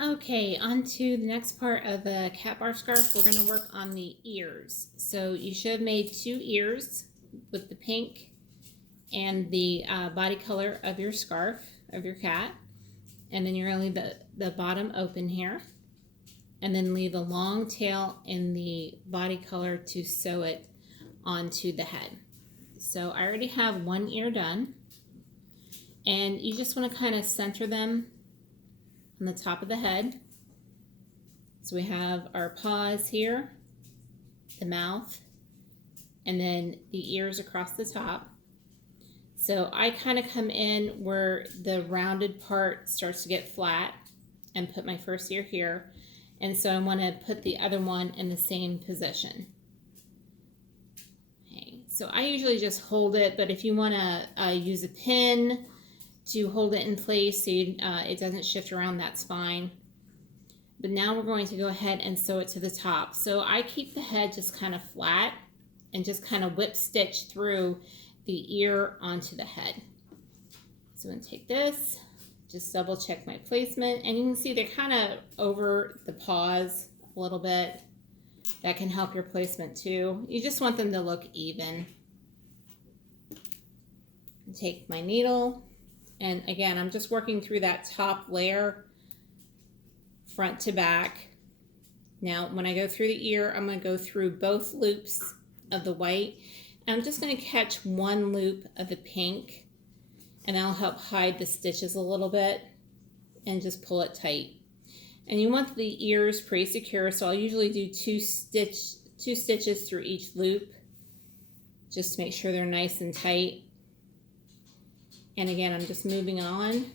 Okay, on to the next part of the cat barf scarf. We're going to work on the ears. So you should have made 2 ears with the pink and the body color of your scarf of your cat. And then you're going to leave the bottom open here. And then leave a long tail in the body color to sew it onto the head. So I already have 1 ear done. And you just want to kind of center them on the top of the head. So we have our paws here, the mouth, and then the ears across the top. So I kind of come in where the rounded part starts to get flat and put my first ear here. And so I want to put the other one in the same position. Okay, so I usually just hold it, but if you want to use a pin to hold it in place so it doesn't shift around, that's fine. But now we're going to go ahead and sew it to the top. So I keep the head just kind of flat and just kind of whip stitch through the ear onto the head. So I'm going to take this, just double check my placement, and you can see they're kind of over the paws a little bit. That can help your placement too. You just want them to look even. Take my needle, and again, I'm just working through that top layer, front to back. Now, when I go through the ear, I'm going to go through both loops of the white. And I'm just going to catch one loop of the pink, and that'll help hide the stitches a little bit, and just pull it tight. And you want the ears pretty secure, so I'll usually do two stitches through each loop, just to make sure they're nice and tight. And again, I'm just moving on. And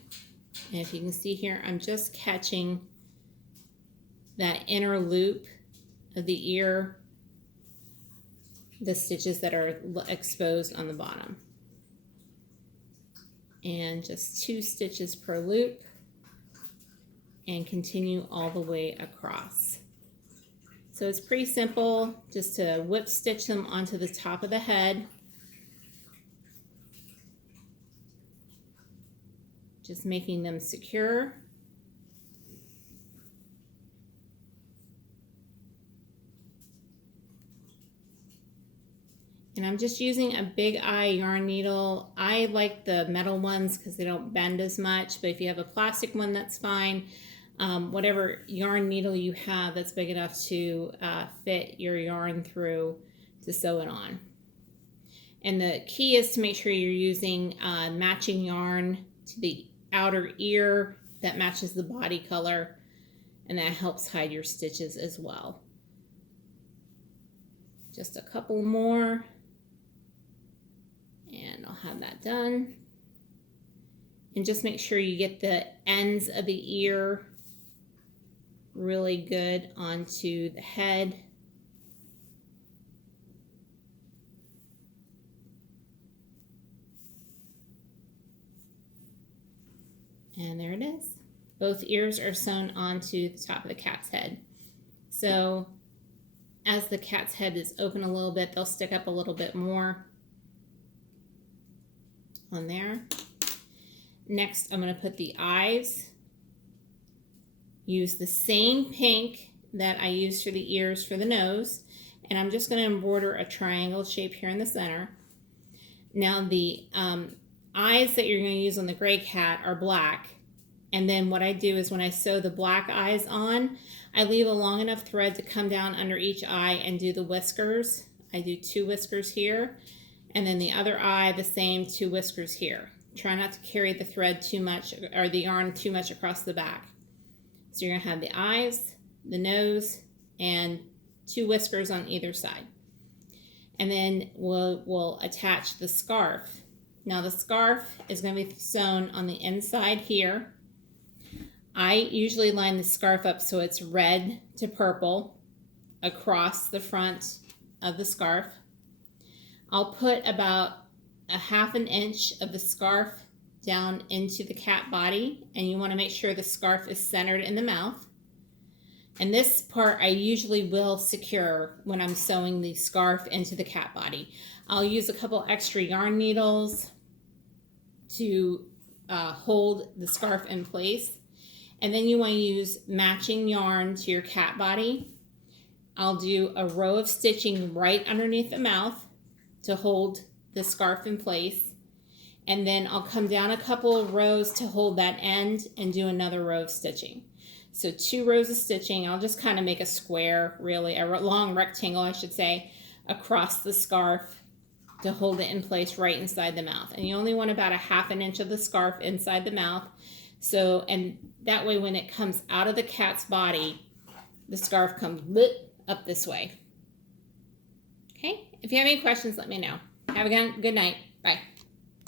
if you can see here, I'm just catching that inner loop of the ear, the stitches that are exposed on the bottom. And just 2 stitches per loop, and continue all the way across. So it's pretty simple, just to whip stitch them onto the top of the head. Just making them secure. And I'm just using a big eye yarn needle. I like the metal ones because they don't bend as much, but if you have a plastic one, that's fine. Whatever yarn needle you have that's big enough to fit your yarn through to sew it on. And the key is to make sure you're using matching yarn to the outer ear that matches the body color, and that helps hide your stitches as well. Just a couple more, and I'll have that done. And just make sure you get the ends of the ear really good onto the head. And there it is. Both ears are sewn onto the top of the cat's head. So as the cat's head is open a little bit, they'll stick up a little bit more on there. Next, I'm going to put the eyes. Use the same pink that I used for the ears for the nose, and I'm just going to embroider a triangle shape here in the center. Now the eyes that you're going to use on the gray cat are black, and then what I do is when I sew the black eyes on, I leave a long enough thread to come down under each eye and do the whiskers. I do 2 whiskers here, and then the other eye the same, 2 whiskers here. Try not to carry the thread too much, or the yarn too much across the back. So you're going to have the eyes, the nose, and 2 whiskers on either side. And then we'll attach the scarf. Now the scarf is going to be sewn on the inside here. I usually line the scarf up so it's red to purple across the front of the scarf. I'll put about a 1/2 inch of the scarf down into the cat body, and you want to make sure the scarf is centered in the mouth. And this part I usually will secure when I'm sewing the scarf into the cat body. I'll use a couple extra yarn needles to hold the scarf in place. And then you want to use matching yarn to your cat body. I'll do a row of stitching right underneath the mouth to hold the scarf in place. And then I'll come down a couple of rows to hold that end and do another row of stitching. So 2 rows of stitching. I'll just kind of make a square, really, a long rectangle, I should say, across the scarf to hold it in place right inside the mouth. And you only want about a 1/2 inch of the scarf inside the mouth. So, and that way when it comes out of the cat's body, the scarf comes up this way. Okay? If you have any questions, let me know. Have a good night. Bye.